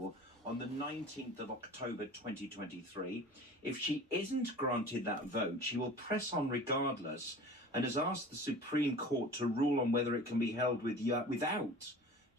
on the 19th of October 2023. If she isn't granted that vote, she will press on regardless and has asked the Supreme Court to rule on whether it can be held without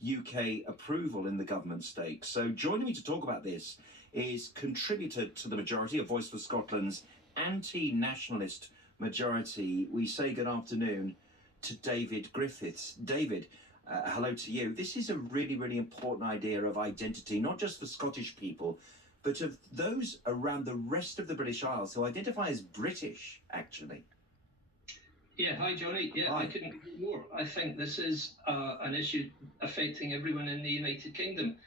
UK approval in the government stake. So joining me to talk about this is contributor to the majority, a Voice for Scotland's anti-nationalist majority. We say good afternoon to David Griffiths. David, hello to you. This is a really, really important idea of identity, not just for Scottish people, but of those around the rest of the British Isles who identify as British, actually. Yeah, hi Johnny. Yeah, hi. I couldn't agree more. I think this is an issue affecting everyone in the United Kingdom.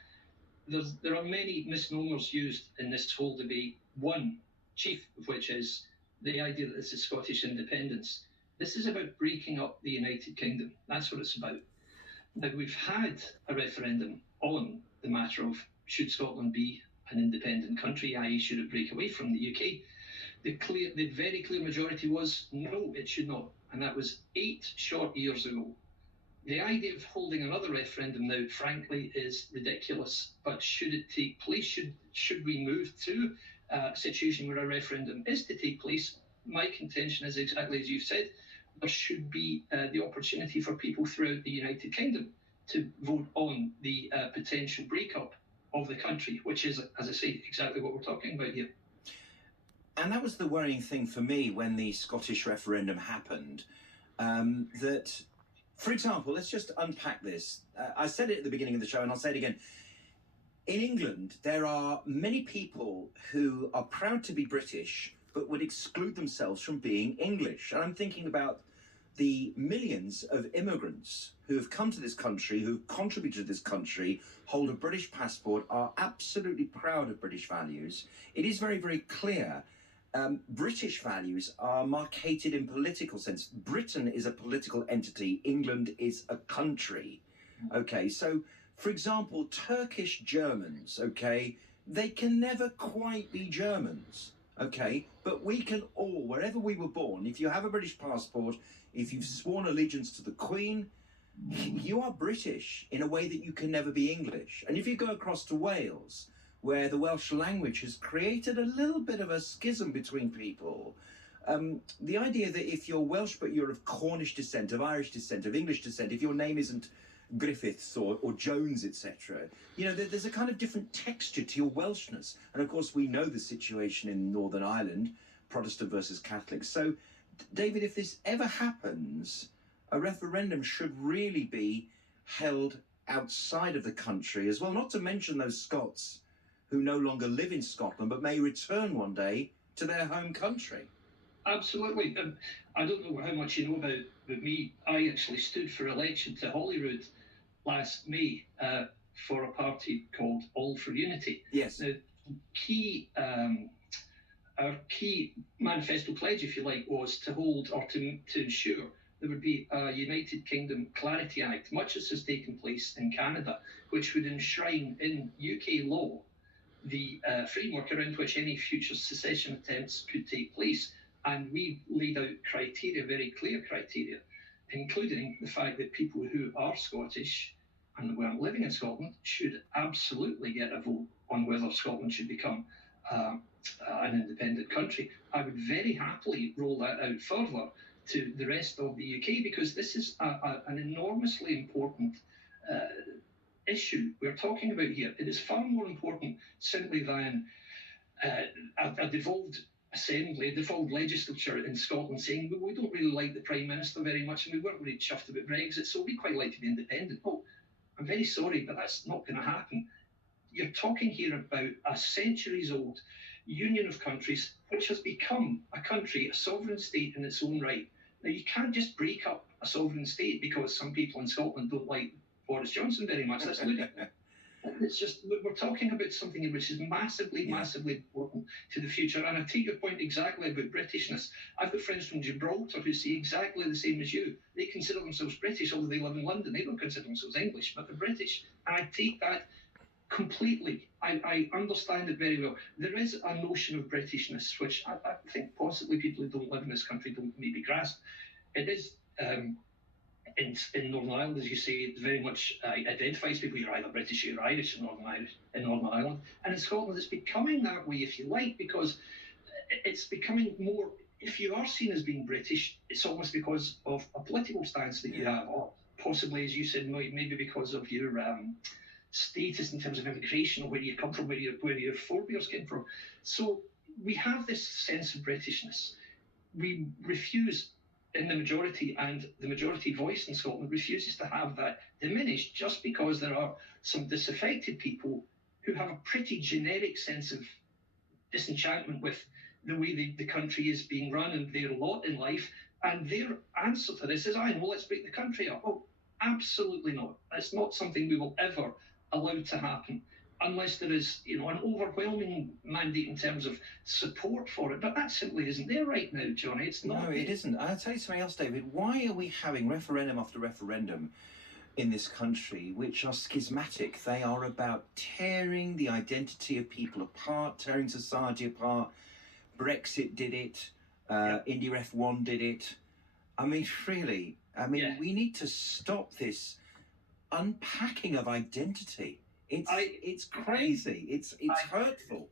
There are many misnomers used in this whole debate. One, chief of which is the idea that this is Scottish independence. This is about breaking up the United Kingdom. That's what it's about. Now, we've had a referendum on the matter of should Scotland be an independent country, i.e. should it break away from the UK. The very clear majority was no, it should not. And that was 8 short years ago. The idea of holding another referendum now, frankly, is ridiculous. But should it take place? Should we move to a situation where a referendum is to take place? My contention is exactly as you've said. There should be the opportunity for people throughout the United Kingdom to vote on the potential breakup of the country, which is, as I say, exactly what we're talking about here. And that was the worrying thing for me when the Scottish referendum happened, that, for example, let's just unpack this. I said it at the beginning of the show and I'll say it again. In England, there are many people who are proud to be British, but would exclude themselves from being English. And I'm thinking about the millions of immigrants who have come to this country, who've contributed to this country, hold a British passport, are absolutely proud of British values. It is very, very clear. British values are marketed in political sense. Britain is a political entity. England is a country. Okay, so, for example, Turkish Germans, okay, they can never quite be Germans. Okay, but we can all, wherever we were born, if you have a British passport, if you've sworn allegiance to the Queen, you are British in a way that you can never be English. And if you go across to Wales, where the Welsh language has created a little bit of a schism between people, the idea that if you're Welsh but you're of Cornish descent, of Irish descent, of English descent, if your name isn't Griffiths or Jones, etc., you know, there's a kind of different texture to your Welshness. And of course, we know the situation in Northern Ireland, Protestant versus Catholic. So, David, if this ever happens, a referendum should really be held outside of the country as well, not to mention those Scots who no longer live in Scotland but may return one day to their home country. Absolutely. I don't know how much you know about me. I actually stood for election to Holyrood last May for a party called All for Unity. Yes. Now, our key manifesto pledge, if you like, was to hold or to ensure there would be a United Kingdom Clarity Act, much as has taken place in Canada, which would enshrine in UK law the framework around which any future secession attempts could take place. And we laid out criteria, very clear criteria, including the fact that people who are Scottish and weren't living in Scotland should absolutely get a vote on whether Scotland should become an independent country. I would very happily roll that out further to the rest of the UK, because this is an enormously important issue we're talking about here. It is far more important simply than a devolved assembly, a devolved legislature in Scotland saying, well, we don't really like the Prime Minister very much and we weren't really chuffed about Brexit, so we quite like to be independent. Oh, I'm very sorry, but that's not going to happen. You're talking here about a centuries-old union of countries which has become a country, a sovereign state in its own right. Now, you can't just break up a sovereign state because some people in Scotland don't like Boris Johnson very much. That's ludicrous. It's just, we're talking about something which is massively important to the future. And I take your point exactly about Britishness. I've got friends from Gibraltar who see exactly the same as you. They consider themselves British, although they live in London. They don't consider themselves English, but they're British. And I take that completely. I understand it very well. There is a notion of Britishness, which I think possibly people who don't live in this country don't maybe grasp. It in Northern Ireland, as you say, it very much identifies people. You're either British or you're Irish in Northern Ireland. And in Scotland, it's becoming that way, if you like, because it's becoming more. If you are seen as being British, it's almost because of a political stance that you have, or possibly, as you said, maybe because of your status in terms of immigration, or where you come from, where your forebears came from. So we have this sense of Britishness. We refuse in the majority, and the majority voice in Scotland refuses to have that diminished just because there are some disaffected people who have a pretty generic sense of disenchantment with the way the country is being run and their lot in life. And their answer to this is, I know, let's break the country up. Oh, absolutely not. It's not something we will ever allow to happen unless there is, an overwhelming mandate in terms of support for it. But that simply isn't there right now, Johnny. It's not. No, it isn't. I'll tell you something else, David. Why are we having referendum after referendum in this country which are schismatic? They are about tearing the identity of people apart, tearing society apart. Brexit did it. IndyRef 1 did it. I mean, really, we need to stop this unpacking of identity. It's crazy. It's hurtful.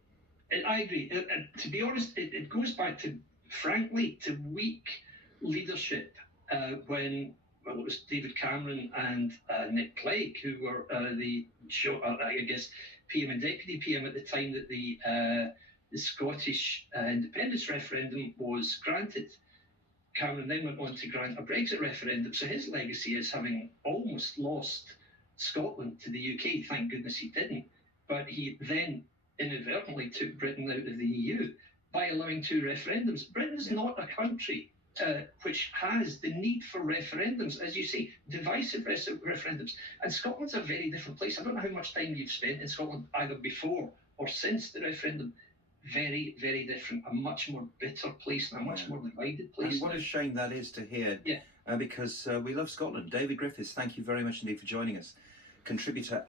I agree. And to be honest, it goes back to, frankly, to weak leadership when, it was David Cameron and Nick Clegg, who were I guess, PM and Deputy PM at the time that the Scottish independence referendum was granted. Cameron then went on to grant a Brexit referendum. So his legacy is having almost lost Scotland to the UK. Thank goodness he didn't. But he then inadvertently took Britain out of the EU by allowing 2 referendums. Britain's not a country which has the need for referendums, as you say, divisive referendums. And Scotland's a very different place. I don't know how much time you've spent in Scotland, either before or since the referendum. Very, very different. A much more bitter place and a much more divided place. And what a shame that is to hear. Yeah. Because we love Scotland. David Griffiths, thank you very much indeed for joining us. Contributor